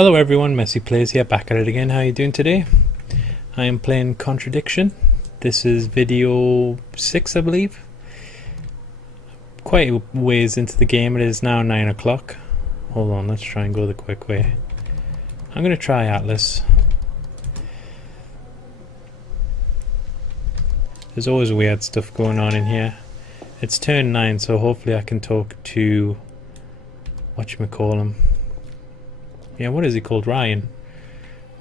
Hello everyone, Messyplays here, back at it again. How are you doing today? I am playing Contradiction. This is video 6, I believe. Quite a ways into the game. It is now 9 o'clock. Hold on, let's try and go the quick way. I'm going to try Atlas. There's always weird stuff going on in here. It's turn 9, so hopefully I can talk to whatchamacallem. Yeah, what is he called? Ryan.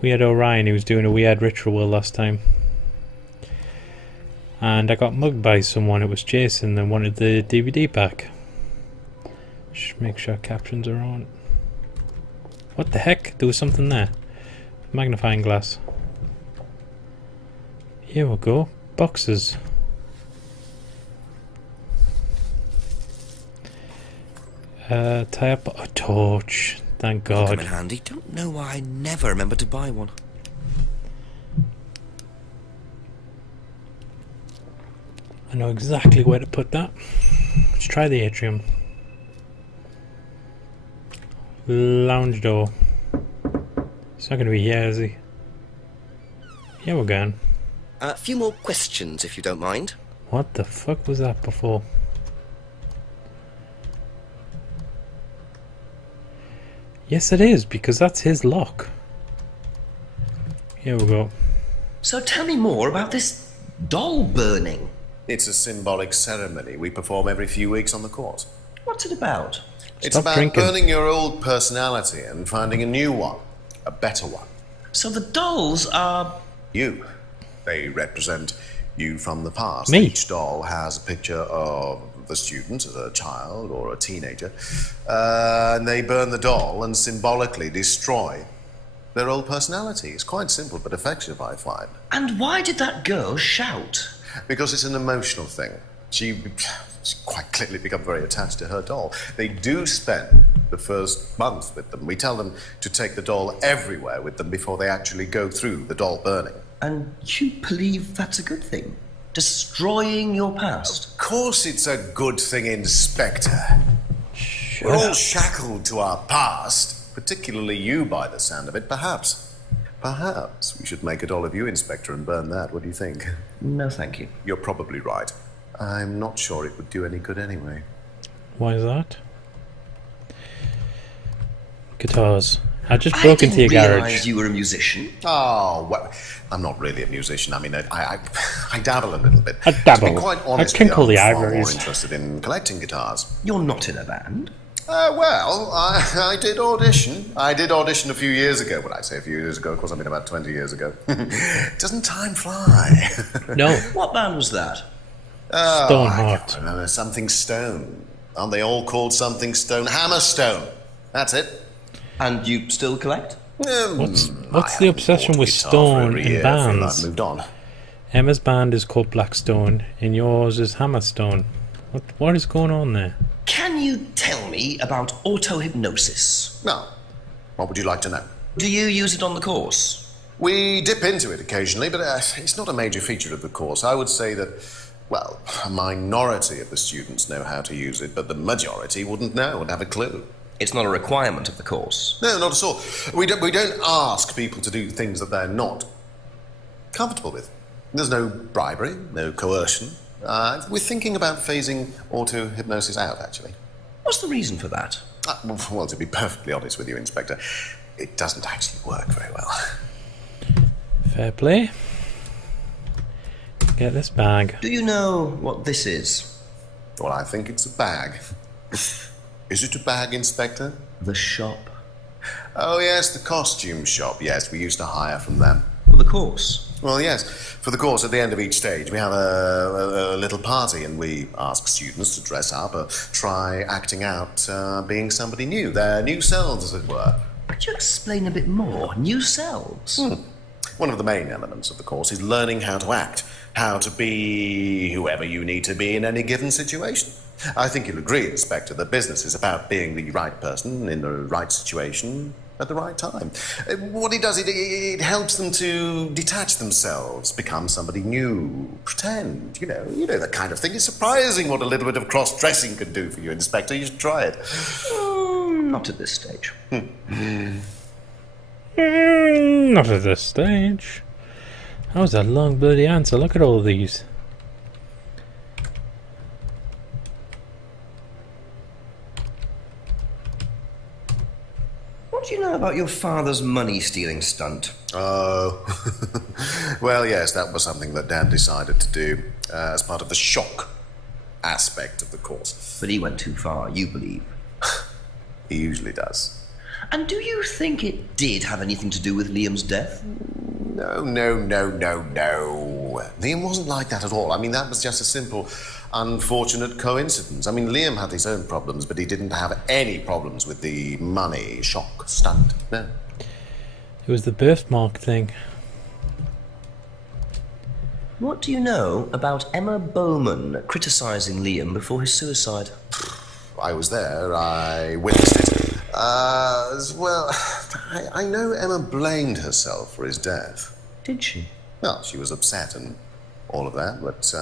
Weird Ryan, he was doing a weird ritual last time. And I got mugged by someone. It was Jason that wanted the DVD back. Just make sure captions are on. What the heck? There was something there. Magnifying glass. Here we go. Boxes. Tie up a torch. Thank God. Come in handy. Don't know why I never remember to buy one. I know exactly where to put that. Let's try the atrium. Lounge door. It's not going to be here, is he? Yeah, we're going. A few more questions, if you don't mind. What the fuck was that before? Yes, it is, because that's his lock. Here we go. So tell me more about this doll burning. It's a symbolic ceremony we perform every few weeks on the course. What's it about? It's Stop about drinking. burning your old personality and finding a new one, a better one. So the dolls are... You. They represent you from the past. Me. Each doll has a picture of the student as a child or a teenager, and they burn the doll and symbolically destroy their old personality. It's quite simple but effective, I find. And why did that girl shout? Because it's an emotional thing. She's quite clearly become very attached to her doll. They do spend the first month with them. We tell them to take the doll everywhere with them before they actually go through the doll burning. And you believe that's a good thing? Destroying your past? Of course it's a good thing, Inspector. We're all shackled to our past, particularly you by the sound of it. Perhaps we should make a doll of you, Inspector, and burn that. What do you think? No, thank you. You're probably right. I'm not sure it would do any good anyway. Why is that? Guitars. I just broke into your I didn't garage. realise you were a musician. Oh, well, I'm not really a musician. I mean, I dabble a little bit. I dabble. To be quite honest, I tinkle the I'm far more ivories. interested in collecting guitars. You're not in a band. Well, I did audition. I did audition a few years ago. When I say a few years ago, of course, I mean about 20 years ago. Doesn't time fly? No. What band was that? Stoneheart. I can't remember. Something Stone. Aren't they all called something Stone? Hammerstone. That's it. And you still collect? What's the obsession with Stone in bands? I've moved on. Emma's band is called Blackstone, and yours is Hammerstone. What is going on there? Can you tell me about auto-hypnosis? No. What would you like to know? Do you use it on the course? We dip into it occasionally, but it's not a major feature of the course. I would say that, well, a minority of the students know how to use it, but the majority wouldn't know and have a clue. It's not a requirement of the course. No, not at all. We don't ask people to do things that they're not comfortable with. There's no bribery, no coercion. We're thinking about phasing auto-hypnosis out, actually. What's the reason for that? Well, to be perfectly honest with you, Inspector, it doesn't actually work very well. Fair play. Get this bag. Do you know what this is? Well, I think it's a bag. Is it a bag, Inspector? The shop. Oh, yes, the costume shop. Yes, we used to hire from them. For the course? Well, yes. For the course, at the end of each stage, we have a little party, and we ask students to dress up or try acting out being somebody new, their new selves, as it were. Could you explain a bit more? New selves? One of the main elements of the course is learning how to act, how to be whoever you need to be in any given situation. I think you'll agree, Inspector, that business is about being the right person in the right situation at the right time. What it does, it helps them to detach themselves, become somebody new, pretend, you know that kind of thing. It's surprising what a little bit of cross-dressing can do for you, Inspector. You should try it. Not at this stage. Not at this stage. That was a long bloody answer. Look at all these. What do you know about your father's money-stealing stunt? Oh, well, yes, that was something that Dad decided to do as part of the shock aspect of the course. But he went too far, you believe. He usually does. And do you think it did have anything to do with Liam's death? No. Liam wasn't like that at all. I mean, that was just a simple, unfortunate coincidence. I mean, Liam had his own problems, but he didn't have any problems with the money shock stunt. No. It was the birthmark thing. What do you know about Emma Bowman criticising Liam before his suicide? I was there. I witnessed it. Well, I know Emma blamed herself for his death. Did she? Well, she was upset and all of that, but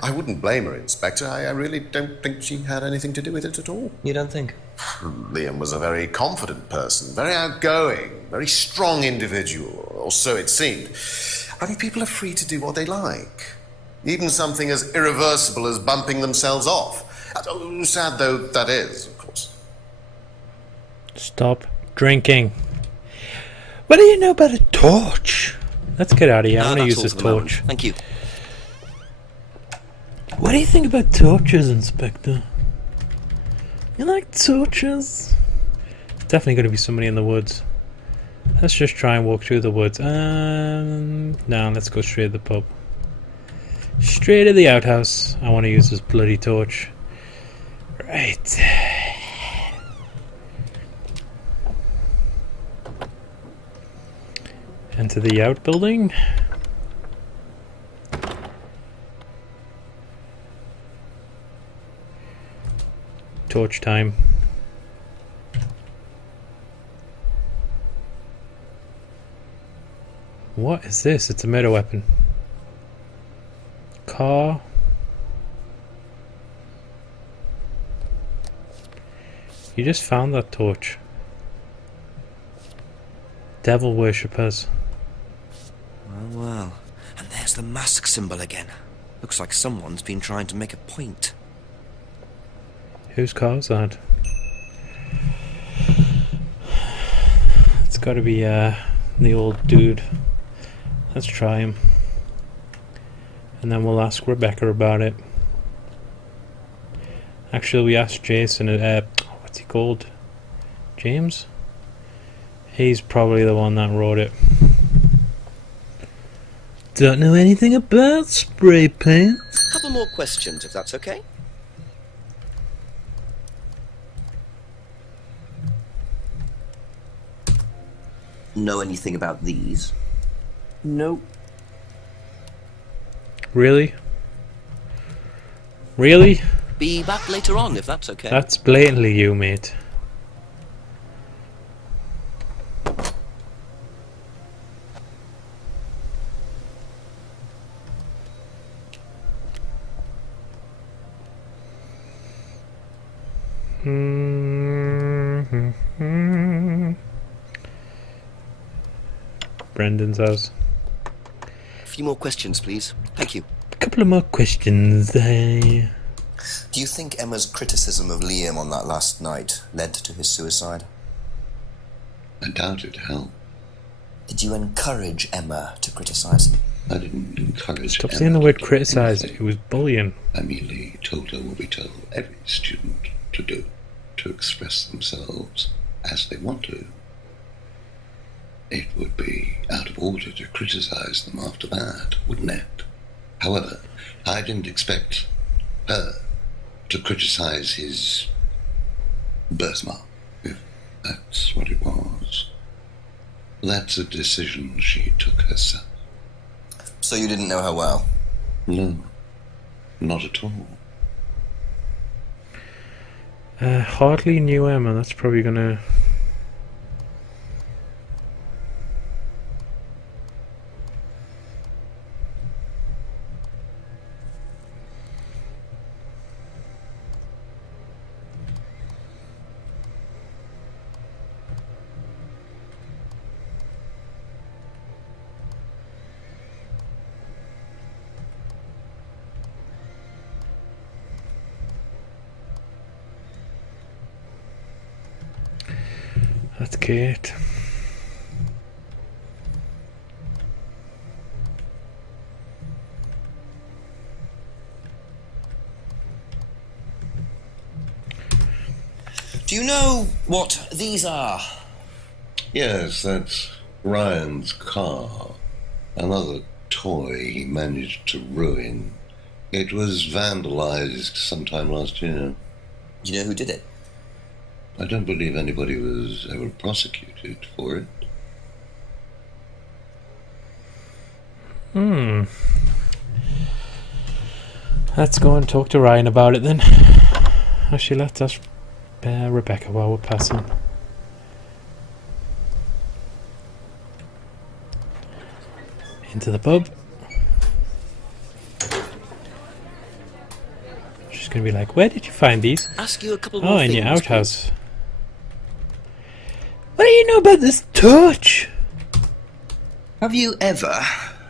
I wouldn't blame her, Inspector. I really don't think she had anything to do with it at all. You don't think? Liam was a very confident person, very outgoing, very strong individual, or so it seemed. I mean, people are free to do what they like. Even something as irreversible as bumping themselves off. Sad though that is, of course. Stop drinking. What do you know about a torch? Let's get out of here. I want to That's use all this for the moment. torch. Thank you. What do you think about torches, Inspector? You like torches? There's definitely going to be somebody in the woods. Let's just try and walk through the woods. No, let's go straight to the pub. Straight to the outhouse. I want to use this bloody torch. Right. Enter the outbuilding. Torch time. What is this? It's a murder weapon. Car. You just found that torch. Devil worshippers. Well. And there's the mask symbol again. Looks like someone's been trying to make a point. Whose car is that? It's got to be the old dude. Let's try him. And then we'll ask Rebecca about it. Actually, we asked Jason, what's he called? James? He's probably the one that wrote it. Don't know anything about spray paint. A couple more questions, if that's okay. Know anything about these? Nope. Really? Really? Be back later on, if that's okay. That's blatantly you, mate. Brendan's house. A few more questions, please. Thank you. A couple of more questions. Do you think Emma's criticism of Liam on that last night led to his suicide? I doubt it, Hal. Did you encourage Emma to criticize him? I didn't encourage Stop Emma saying the to word do criticise. anything. It was bullying. I merely told her what we tell every student to do, to express themselves as they want to. It would be out of order to criticize them after that, wouldn't it? However, I didn't expect her to criticize his birthmark, if that's what it was. That's a decision she took herself. So you didn't know her well? No, not at all. Hardly knew Emma. That's probably gonna... That's Kate. Do you know what these are? Yes, that's Ryan's car. Another toy he managed to ruin. It was vandalized sometime last year. Do you know who did it? I don't believe anybody was ever prosecuted for it. Let's go and talk to Ryan about it then. Actually, let's ask Rebecca while we're passing. Into the pub. She's gonna be like, where did you find these? Ask you a couple more Oh, in things, your please. outhouse. What do you know about this torch? Have you ever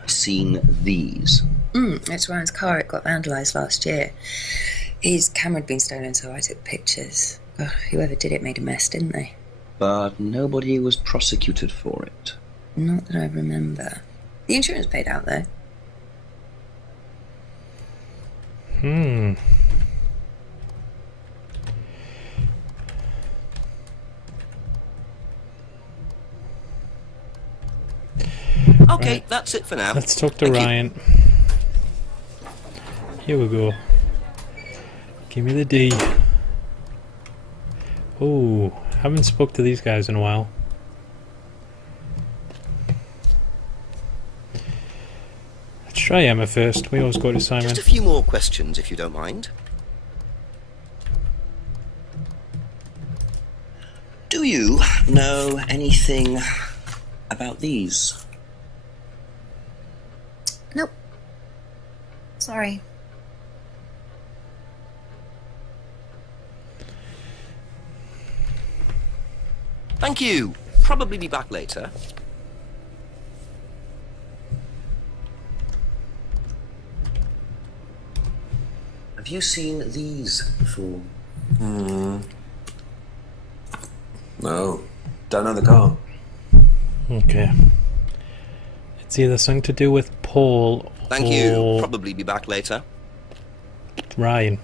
seen these? It's Ryan's car. It got vandalised last year. His camera had been stolen, so I took pictures. Oh, whoever did it made a mess, didn't they? But nobody was prosecuted for it. Not that I remember. The insurance paid out, though. Okay, Right. that's it for now. Let's talk to Thank you. Ryan. Here we go. Give me the D. Oh, haven't spoke to these guys in a while. Let's try Emma first. We always go to Simon. Just a few more questions, if you don't mind. Do you know anything about these? Nope. Sorry. Thank you. Probably be back later. Have you seen these before? No, don't know the car. Okay. It's either something to do with Paul Thank or you. Probably be back later. Ryan.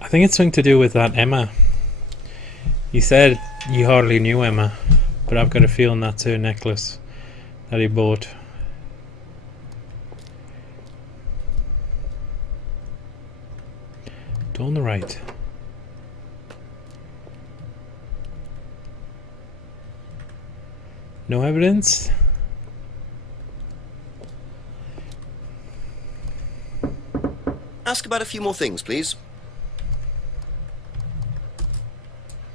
I think it's something to do with that Emma. You said you hardly knew Emma, but I've got a feeling that's her necklace that he bought. Door on the right. No evidence? Ask about a few more things, please.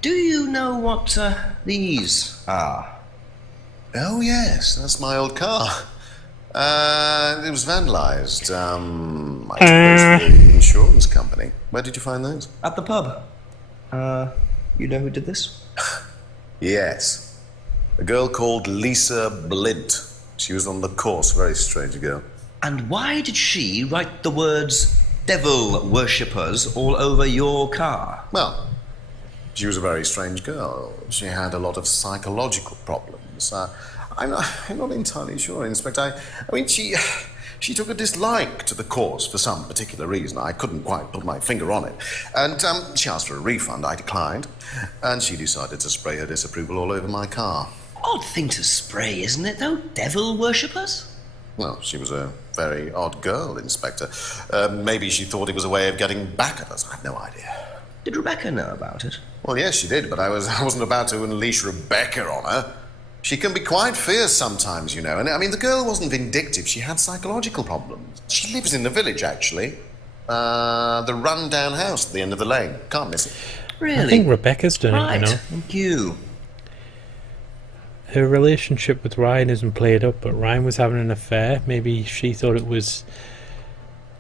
Do you know what these are? Oh, yes, that's my old car. It was vandalised. I took those to the insurance company. Where did you find those? At the pub. You know who did this? Yes. A girl called Lisa Blint. She was on the course, very strange girl. And why did she write the words devil worshippers all over your car? Well, she was a very strange girl. She had a lot of psychological problems. I'm not entirely sure, Inspector. I mean, she took a dislike to the course for some particular reason. I couldn't quite put my finger on it. And she asked for a refund. I declined. And she decided to spray her disapproval all over my car. Odd thing to spray, isn't it, though? Devil worshippers? Well, she was a very odd girl, Inspector. Maybe she thought it was a way of getting back at us. I've no idea. Did Rebecca know about it? Well, yes, she did, but I wasn't about to unleash Rebecca on her. She can be quite fierce sometimes, you know. And I mean, the girl wasn't vindictive. She had psychological problems. She lives in the village, actually. The run-down house at the end of the lane. Can't miss it. Really? I think Rebecca's done Right. it, you know. Thank you. Her relationship with Ryan isn't played up, but Ryan was having an affair. Maybe she thought it was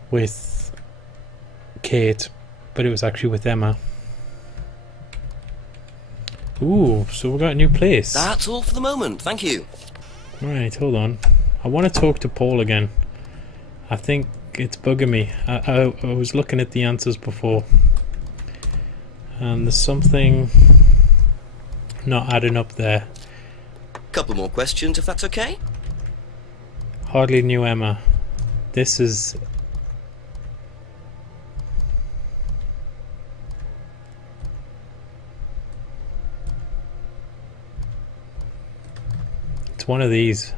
with Kate, but it was actually with Emma. Ooh, so we've got a new place. That's all for the moment. Thank you. Right, hold on. I want to talk to Paul again. I think it's bugging me. I was looking at the answers before, and there's something not adding up there. Couple more questions, if that's okay. Hardly knew Emma. This is... It's one of these.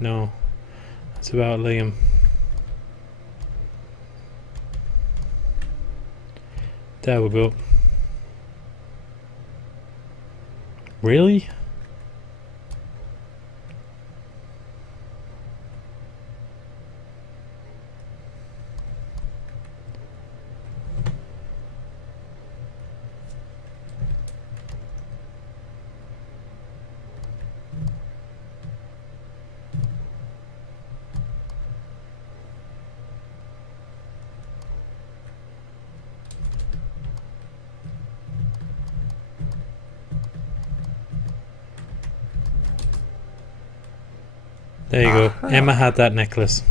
No, it's about Liam. There we go. Really? There you go. Emma had that necklace.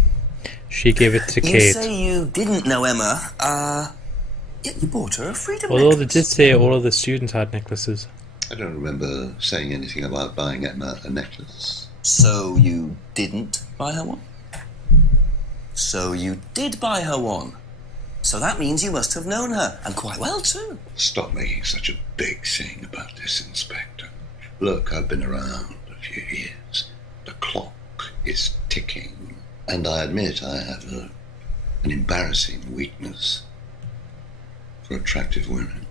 She gave it to You Kate. say you didn't know Emma. Yeah, you bought her a freedom Although they necklace. did say all of the students had necklaces. I don't remember saying anything about buying Emma a necklace. So you didn't buy her one? So you did buy her one. So that means you must have known her, and quite well too. Stop making such a big scene about this, Inspector. Look, I've been around a few years. The clock is ticking, and I admit I have an embarrassing weakness for attractive women.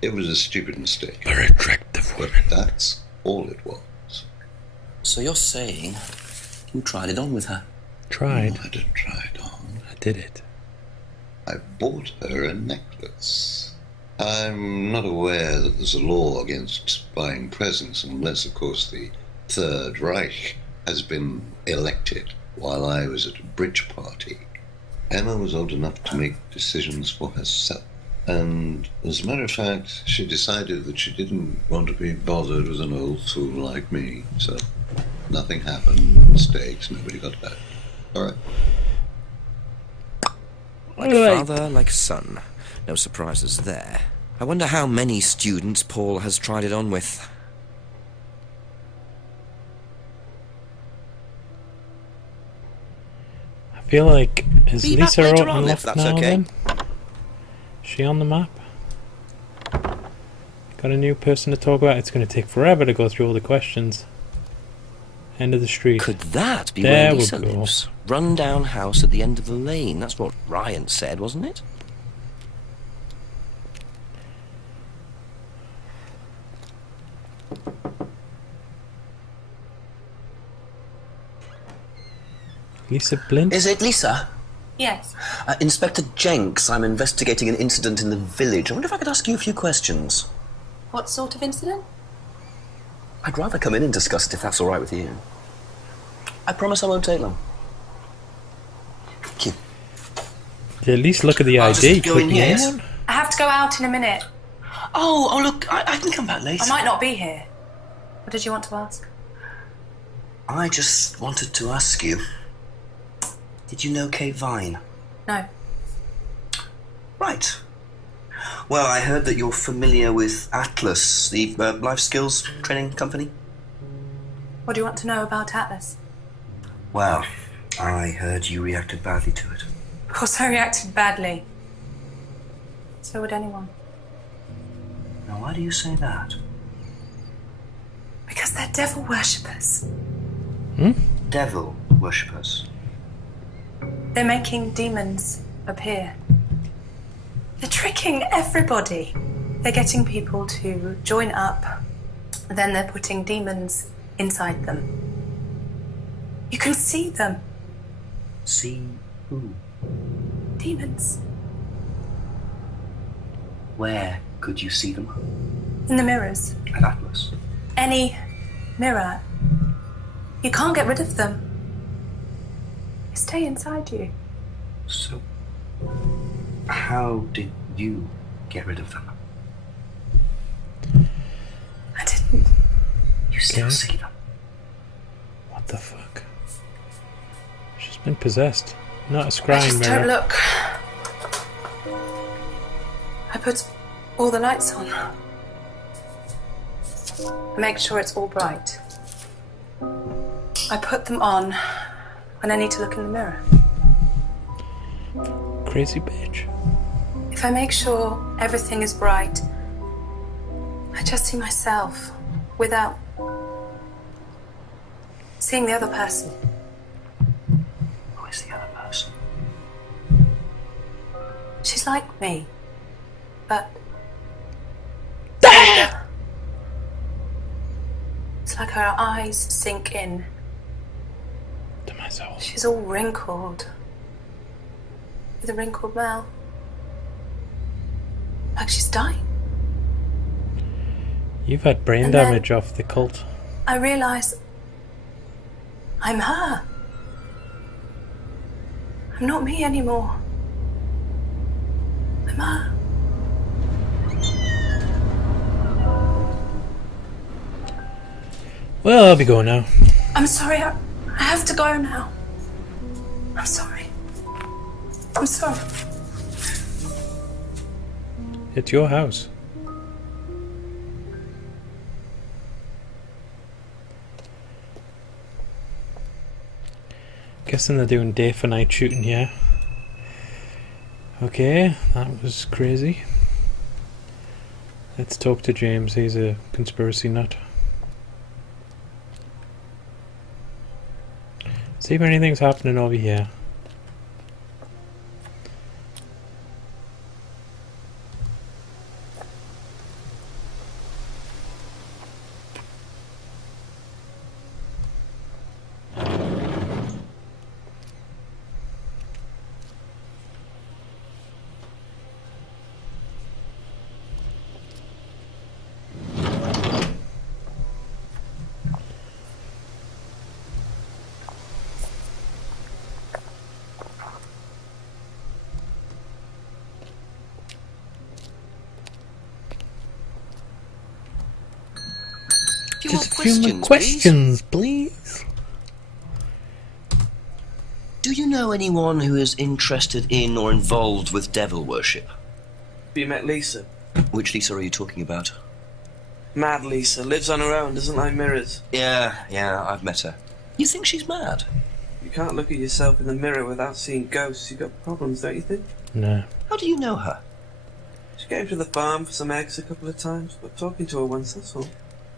It was a stupid mistake. For attractive But that's all it was. So you're saying you tried it on with her? Tried. No, I didn't try it on. I did it. I bought her a necklace. I'm not aware that there's a law against buying presents unless, of course, the Third Reich has been elected while I was at a bridge party. Emma was old enough to make decisions for herself. And as a matter of fact, she decided that she didn't want to be bothered with an old fool like me. So nothing happened, no mistakes, nobody got hurt. All right. Like father, like son. No surprises there. I wonder how many students Paul has tried it on with. I feel like... Is Be back Lisa later on on, if left that's now okay. then? Is she on the map? Got a new person to talk about? It's going to take forever to go through all the questions. End of the street. Could that be There where we Lisa go. lives? Run-down house at the end of the lane. That's what Ryan said, wasn't it? Lisa Blint? Is it Lisa? Yes. Inspector Jenks, I'm investigating an incident in the village. I wonder if I could ask you a few questions. What sort of incident? I'd rather come in and discuss it if that's all right with you. I promise I won't take long. Thank you. Yeah, at least look at the I'll ID. just go in Could here. anyone? I have to go out in a minute. Oh, look, I can come back later. I might not be here. What did you want to ask? I just wanted to ask you, did you know Kate Vine? No. Right. Well, I heard that you're familiar with Atlas, the life skills training company. What do you want to know about Atlas? Well, I heard you reacted badly to it. Of course I reacted badly. So would anyone. Now, why do you say that? Because they're devil worshippers. Devil worshippers. They're making demons appear. They're tricking everybody. They're getting people to join up, then they're putting demons inside them. You can see them. See who? Demons. Where could you see them? In the mirrors. At Atlas. Any mirror. You can't get rid of them. They stay inside you. So, how did you get rid of them? I didn't. You still see them. What the fuck? She's been possessed. Not a I scrying just mirror. don't look. I put all the lights on. I make sure it's all bright. I put them on when I need to look in the mirror. Crazy bitch. If I make sure everything is bright, I just see myself without seeing the other person. Who is the other person? She's like me, but it's like her eyes sink in. To my soul. She's all wrinkled, with a wrinkled mouth, like she's dying. You've had brain And then- damage off the cult. I realise I'm her. I'm not me anymore. I'm her. Well, I'll be going now. I'm sorry, I have to go now. I'm sorry. I'm sorry. It's your house. Guessing they're doing day for night shooting here. Okay, that was crazy. Let's talk to James, he's a conspiracy nut. See if anything's happening over here. Just a few more questions, please. Do you know anyone who is interested in or involved with devil worship? Have you met Lisa? Which Lisa are you talking about? Mad Lisa. Lives on her own, doesn't like mirrors. Yeah, I've met her. You think she's mad? You can't look at yourself in the mirror without seeing ghosts. You've got problems, don't you think? No. How do you know her? She came to the farm for some eggs a couple of times, but talking to her once, that's all.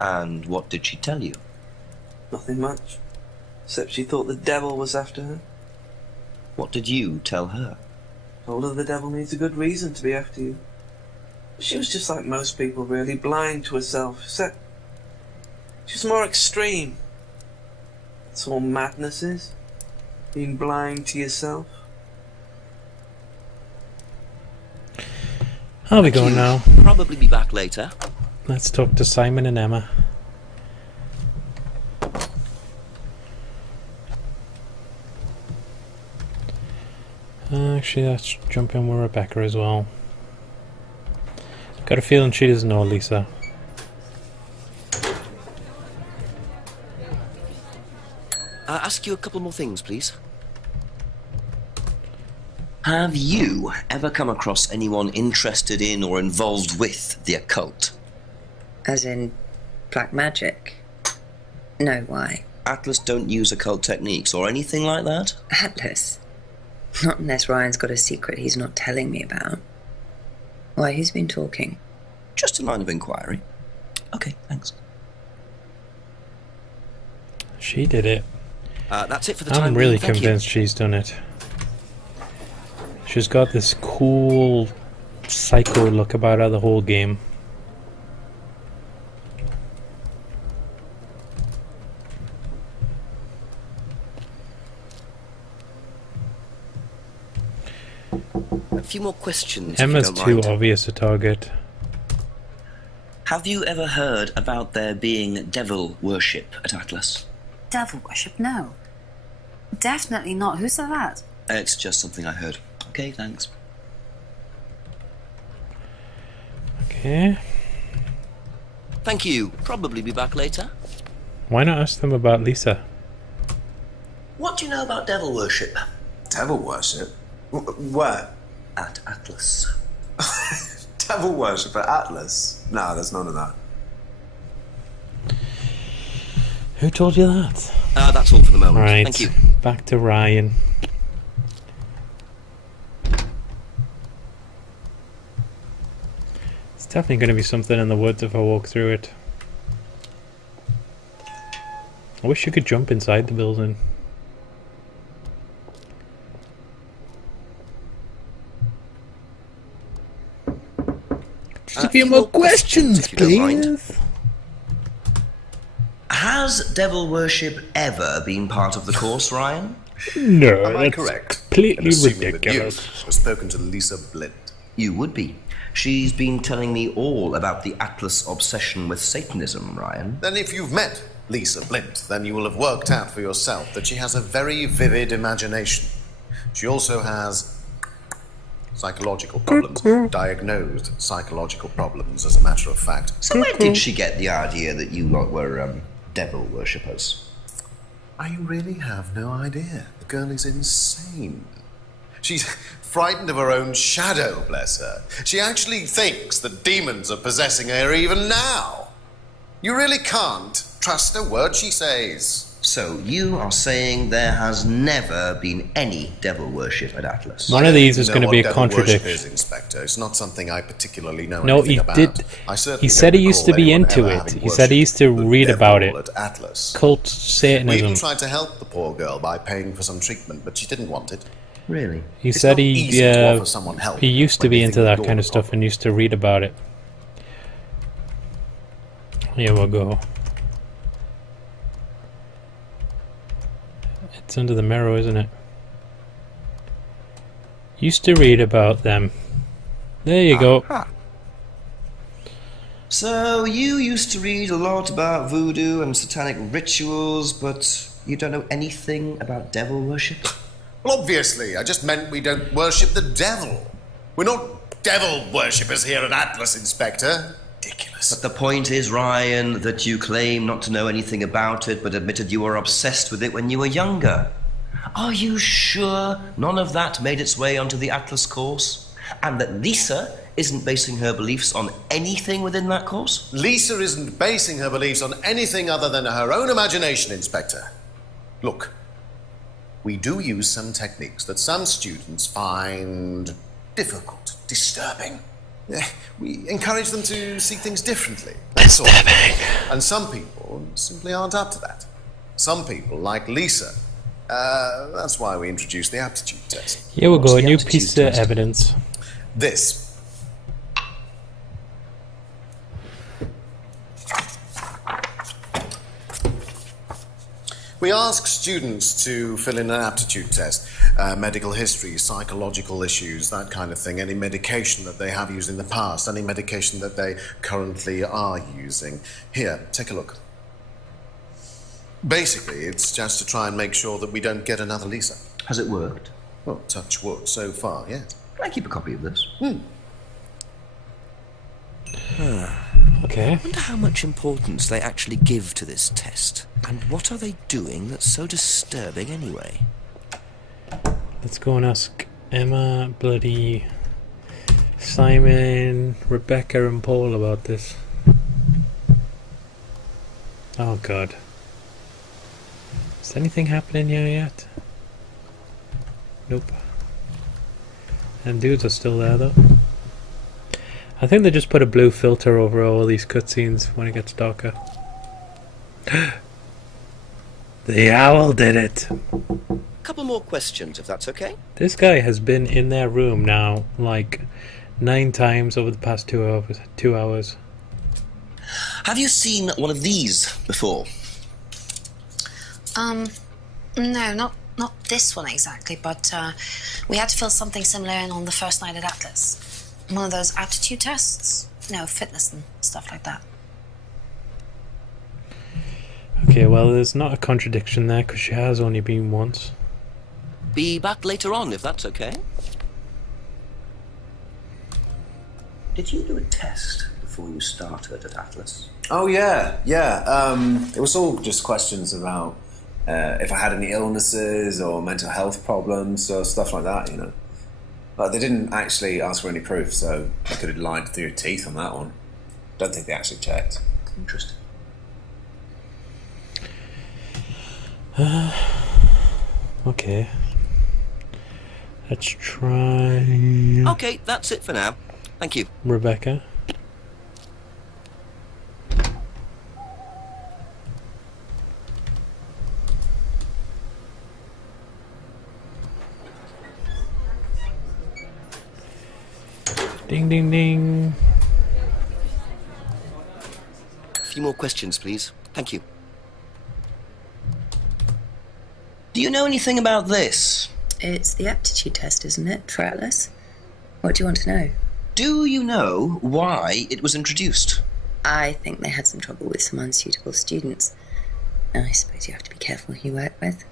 And what did she tell you? Nothing much. Except she thought the devil was after her. What did you tell her? Told her the devil needs a good reason to be after you. She was just like most people, really, blind to herself, except she was more extreme. That's all madness is. Being blind to yourself. I'll be going now. Probably be back later. Let's talk to Simon and Emma. Actually, let's jump in with Rebecca as well. Got a feeling she doesn't know Lisa. Ask you a couple more things, please. Have you ever come across anyone interested in or involved with the occult? As in black magic? No, why? Atlas don't use occult techniques or anything like that? Atlas? Not unless Ryan's got a secret he's not telling me about. Why, who's been talking? Just a line of inquiry. Okay, thanks. She did it. That's it for the time. I'm really Thank you. convinced she's done it. She's got this cool psycho look about her the whole game. A few more questions. Emma's if you too don't mind. obvious a target. Have you ever heard about there being devil worship at Atlas? Devil worship? No. Definitely not. Who said that? It's just something I heard. Okay, thanks. Okay. Thank you. Probably be back later. Why not ask them about Lisa? What do you know about devil worship? Devil worship? Where? At Atlas. Devil worship at Atlas? No, there's none of that. Who told you that? That's all for the moment. Right, Thank you. back to Ryan. It's definitely going to be something in the woods if I walk through it. I wish you could jump inside the building. Just a few more questions, please. Has devil worship ever been part of the course, Ryan? No, Am I that's correct? completely Assuming ridiculous. That you have spoken to Lisa Blint. You would be. She's been telling me all about the Atlas obsession with Satanism, Ryan. Then if you've met Lisa Blint, then you will have worked out for yourself that she has a very vivid imagination. She also has psychological problems, diagnosed psychological problems, as a matter of fact. So where did she get the idea that you lot were devil worshippers? I really have no idea. The girl is insane. She's frightened of her own shadow, bless her. She actually thinks that demons are possessing her even now. You really can't trust a word she says. So you are saying there has never been any devil worship at Atlas? One of these is going to be a Devil contradiction. worship is, Inspector. It's not something I particularly know No, anything he about. did. He said he used to be into it. He said he used to read about it. At Atlas. Cult We Satanism. even tried to help the poor girl by paying for some treatment, but she didn't want it. Really? He It's said not easy to offer someone help he used to when be you into think that you're kind of the stuff and used to read about it. Here we go. It's under the mirror, isn't it? Used to read about them. There you go. So you used to read a lot about voodoo and satanic rituals, but you don't know anything about devil worship? Well, obviously, I just meant we don't worship the devil. We're not devil worshippers here at Atlas, Inspector. Ridiculous. But the point is, Ryan, that you claim not to know anything about it, but admitted you were obsessed with it when you were younger. Are you sure none of that made its way onto the Atlas course? And that Lisa isn't basing her beliefs on anything within that course? Lisa isn't basing her beliefs on anything other than her own imagination, Inspector. Look, we do use some techniques that some students find difficult, disturbing. We encourage them to see things differently. Disturbing. And some people simply aren't up to that. Some people, like Lisa, that's why we introduced the aptitude test. Here we What's go, a the new aptitude piece of test? evidence. This. We ask students to fill in an aptitude test, medical history, psychological issues, that kind of thing, any medication that they have used in the past, any medication that they currently are using. Here, take a look. Basically, it's just to try and make sure that we don't get another Lisa. Has it worked? Well, touch wood, so far, yes. Can I keep a copy of this? Okay. I wonder how much importance they actually give to this test. And what are they doing that's so disturbing anyway? Let's go and ask Emma, bloody Simon, Rebecca and Paul about this. Oh god. Is anything happening here yet? Nope. And dudes are still there though. I think they just put a blue filter over all these cutscenes when it gets darker. The owl did it! Couple more questions, if that's okay. This guy has been in their room now like 9 times over the past 2 hours. Have you seen one of these before? No, not this one exactly, but we had to fill something similar in on the first night at Atlas. One of those aptitude tests? No, fitness and stuff like that. Okay, well, there's not a contradiction there because she has only been once. Be back later on, if that's okay. Did you do a test before you started at Atlas? Oh, yeah. It was all just questions about if I had any illnesses or mental health problems or stuff like that, you know. But they didn't actually ask for any proof, so I could have lied through your teeth on that one. Don't think they actually checked. Interesting. Okay. Let's try... Okay, that's it for now. Thank you. Rebecca. Ding, ding, ding. A few more questions, please. Thank you. Do you know anything about this? It's the aptitude test, isn't it, for Atlas? What do you want to know? Do you know why it was introduced? I think they had some trouble with some unsuitable students. I suppose you have to be careful who you work with.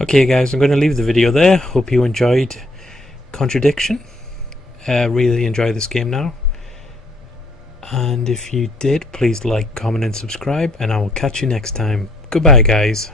Okay guys, I'm going to leave the video there. Hope you enjoyed Contradiction. Really enjoy this game now. And if you did, please like, comment and subscribe, and I will catch you next time. Goodbye guys.